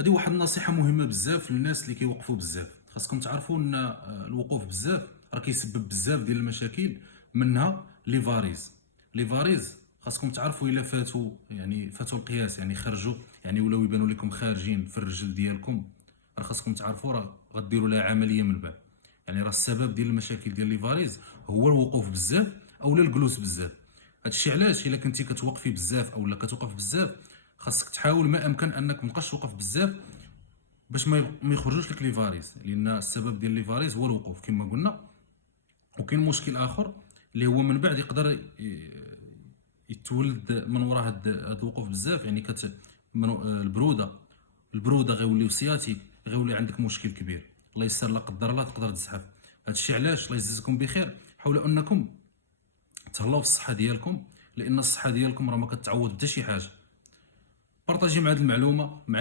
هذه واحد النصيحه مهمه بزاف للناس اللي كيوقفوا بزاف. خاصكم تعرفوا ان الوقوف بزاف راه كيسبب بزاف ديال المشاكل، منها لي فاريز خاصكم تعرفوا الا فاتوا، يعني فاتوا القياس، يعني خرجوا، يعني ولاو يبانوا لكم خارجين في الرجل ديالكم، راه خاصكم تعرفوا راه غديروا لها عمليه من بعد. يعني راه السبب ديال المشاكل ديال لي فاريز هو الوقوف بزاف اولا الجلوس بزاف. هادشي علاش الا كنتي كتوقفي بزاف اولا كتوقف بزاف، خاصك تحاول ما امكن انك مابقاش توقف بزاف باش ما يخرجوش لك لي فاريز، لان السبب ديال لي فاريز هو الوقوف كما قلنا. وكاين مشكل اخر اللي هو من بعد يقدر يتولد من وراء هاد الوقوف بزاف، يعني البروده غيوليو سياتيك، غيولي عندك مشكل كبير، الله يسر لا قدر الله تقدر تزحف. هادشي علاش الله يجزيكم بخير حاولوا انكم تهلاو في الصحه ديالكم، لان الصحه ديالكم راه ما كتعوض حتى شي حاجه. بارطاجي مع هاد المعلومه مع